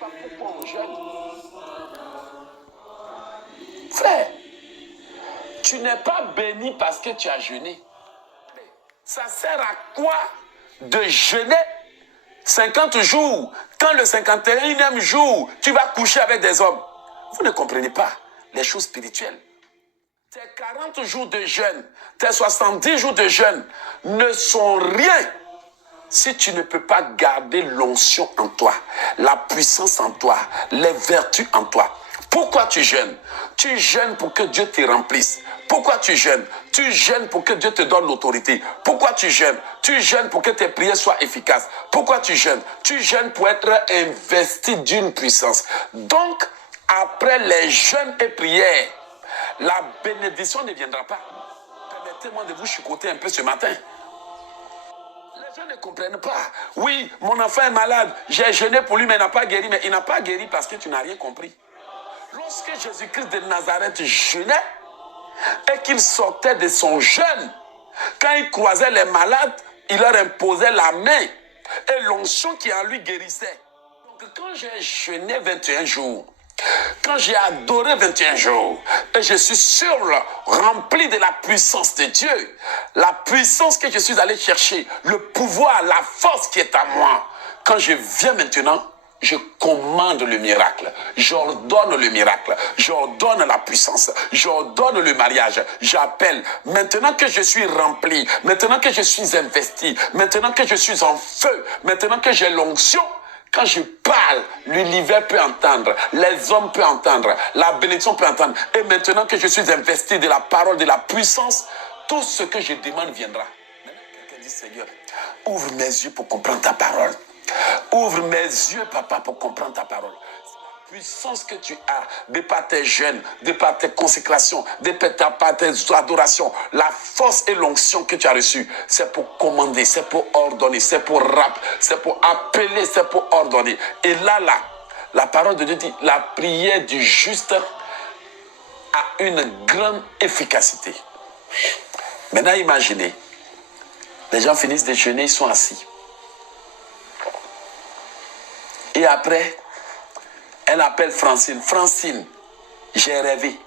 pas pourquoi on jeûne. Frère, tu n'es pas béni parce que tu as jeûné. Ça sert à quoi de jeûner 50 jours quand le 51e jour, tu vas coucher avec des hommes? Vous ne comprenez pas les choses spirituelles. Tes 40 jours de jeûne, tes 70 jours de jeûne ne sont rien si tu ne peux pas garder l'onction en toi, la puissance en toi, les vertus en toi. Pourquoi tu jeûnes? Tu jeûnes pour que Dieu te remplisse. Pourquoi tu jeûnes? Tu jeûnes pour que Dieu te donne l'autorité. Pourquoi tu jeûnes? Tu jeûnes pour que tes prières soient efficaces. Pourquoi tu jeûnes? Tu jeûnes pour être investi d'une puissance. Donc, après les jeûnes et prières, la bénédiction ne viendra pas. Permettez-moi de vous chicoter un peu ce matin. Les gens ne comprennent pas. Oui, mon enfant est malade. J'ai jeûné pour lui, mais il n'a pas guéri. Mais il n'a pas guéri parce que tu n'as rien compris. Lorsque Jésus-Christ de Nazareth jeûnait et qu'il sortait de son jeûne, quand il croisait les malades, il leur imposait la main et l'onction qui en lui guérissait. Donc quand j'ai jeûné 21 jours, quand j'ai adoré 21 jours, et je suis sûr, rempli de la puissance de Dieu, la puissance que je suis allé chercher, le pouvoir, la force qui est à moi, quand je viens maintenant, je commande le miracle, j'ordonne le miracle, j'ordonne la puissance, j'ordonne le mariage, j'appelle. Maintenant que je suis rempli, maintenant que je suis investi, maintenant que je suis en feu, maintenant que j'ai l'onction, quand je parle, l'univers peut entendre, les hommes peuvent entendre, la bénédiction peut entendre. Et maintenant que je suis investi de la parole, de la puissance, tout ce que je demande viendra. Maintenant, quelqu'un dit, Seigneur, ouvre mes yeux pour comprendre ta parole. Ouvre mes yeux, papa, pour comprendre ta parole. La puissance que tu as, de par tes jeûnes, de par tes consécrations, de par tes adorations, la force et l'onction que tu as reçue, c'est pour commander, c'est pour ordonner, c'est pour rappeler, c'est pour appeler, c'est pour ordonner. Et là, la parole de Dieu dit, la prière du juste a une grande efficacité. Maintenant, imaginez, les gens finissent de jeûner, ils sont assis. Et après, elle appelle Francine. Francine, j'ai rêvé.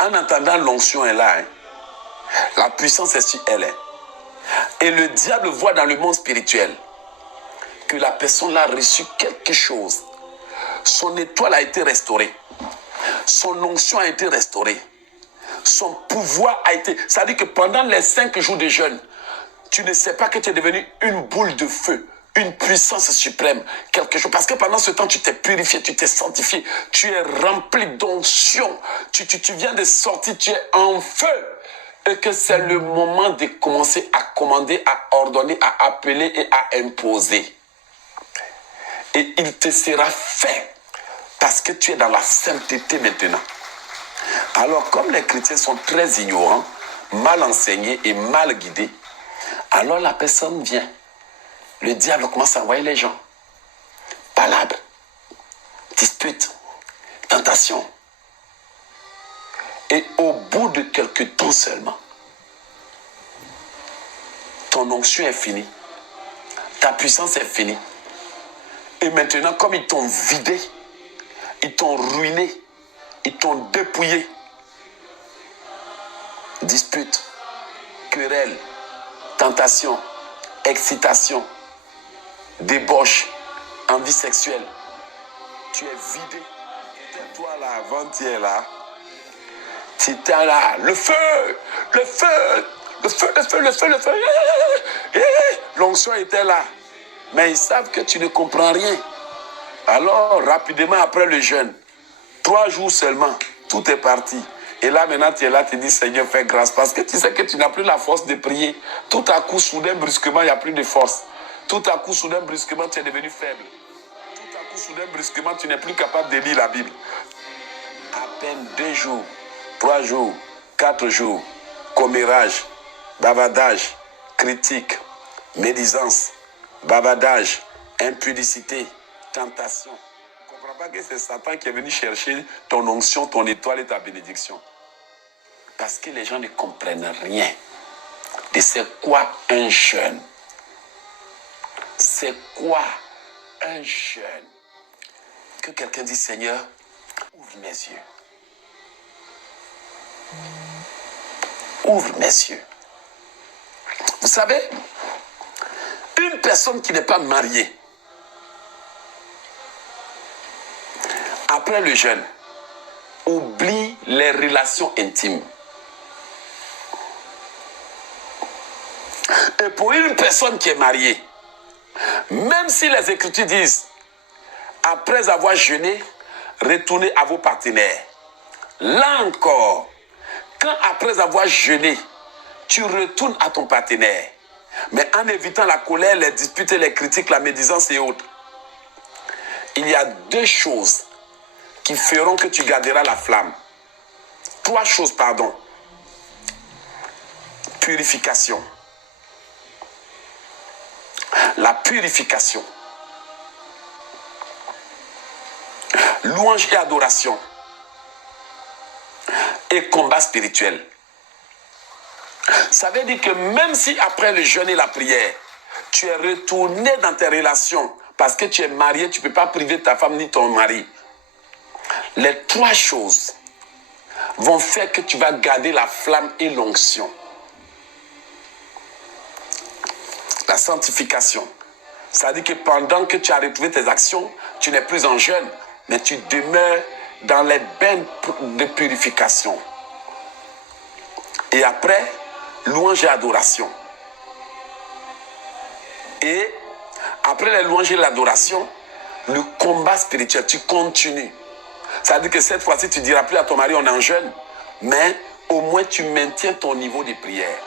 En entendant l'onction est là. La puissance est sur elle. Et le diable voit dans le monde spirituel que la personne a reçu quelque chose. Son étoile a été restaurée. Son onction a été restaurée. Son pouvoir a été... Ça veut dire que pendant les 5 jours de jeûne, tu ne sais pas que tu es devenu une boule de feu. Une puissance suprême, quelque chose. Parce que pendant ce temps, tu t'es purifié, tu t'es sanctifié, tu es rempli d'onction. Tu viens de sortir, tu es en feu. Et que c'est le moment de commencer à commander, à ordonner, à appeler et à imposer. Et il te sera fait parce que tu es dans la sainteté maintenant. Alors, comme les chrétiens sont très ignorants, mal enseignés et mal guidés, alors la personne vient. Le diable commence à envoyer les gens. Palabres, disputes, tentations. Et au bout de quelques temps seulement, ton onction est finie. Ta puissance est finie. Et maintenant, comme ils t'ont vidé, ils t'ont ruiné, ils t'ont dépouillé. Disputes, querelles, tentations, excitation, débauche, envie sexuelle. Tu es vidé. Et toi là, avant-hier là, tu étais là, le feu, le feu, le feu, le feu, le feu, le feu. L'onction était là. Mais ils savent que tu ne comprends rien. Alors, rapidement après le jeûne, 3 jours seulement, tout est parti. Et là, maintenant, tu es là, tu dis, Seigneur, fais grâce. Parce que tu sais que tu n'as plus la force de prier. Tout à coup, soudain, brusquement, il n'y a plus de force. Tout à coup, soudain, brusquement, tu es devenu faible. Tout à coup, soudain, brusquement, tu n'es plus capable de lire la Bible. À peine 2 jours, 3 jours, 4 jours, commérage, bavardage, critique, médisance, bavardage, impudicité, tentation. Tu ne comprends pas que c'est Satan qui est venu chercher ton onction, ton étoile et ta bénédiction. Parce que les gens ne comprennent rien de c'est quoi un jeûne. C'est quoi un jeûne. Que quelqu'un dise, Seigneur, ouvre mes yeux. Ouvre mes yeux. Vous savez, une personne qui n'est pas mariée, après le jeûne, oublie les relations intimes. Et pour une personne qui est mariée, même si les Écritures disent, après avoir jeûné, retournez à vos partenaires. Là encore, quand après avoir jeûné, tu retournes à ton partenaire, mais en évitant la colère, les disputes, les critiques, la médisance et autres, il y a deux choses qui feront que tu garderas la flamme. Trois choses, pardon. Purification. La purification. Louange et adoration. Et combat spirituel. Ça veut dire que même si après le jeûne et la prière, tu es retourné dans tes relations, parce que tu es marié, tu ne peux pas priver ta femme ni ton mari. Les trois choses vont faire que tu vas garder la flamme et l'onction. La sanctification. Ça veut dire que pendant que tu as retrouvé tes actions, tu n'es plus en jeûne, mais tu demeures dans les bains de purification. Et après, louange et adoration. Et après les louanges et l'adoration, le combat spirituel, tu continues. Ça veut dire que cette fois-ci, tu ne diras plus à ton mari, on est en jeûne, mais au moins tu maintiens ton niveau de prière.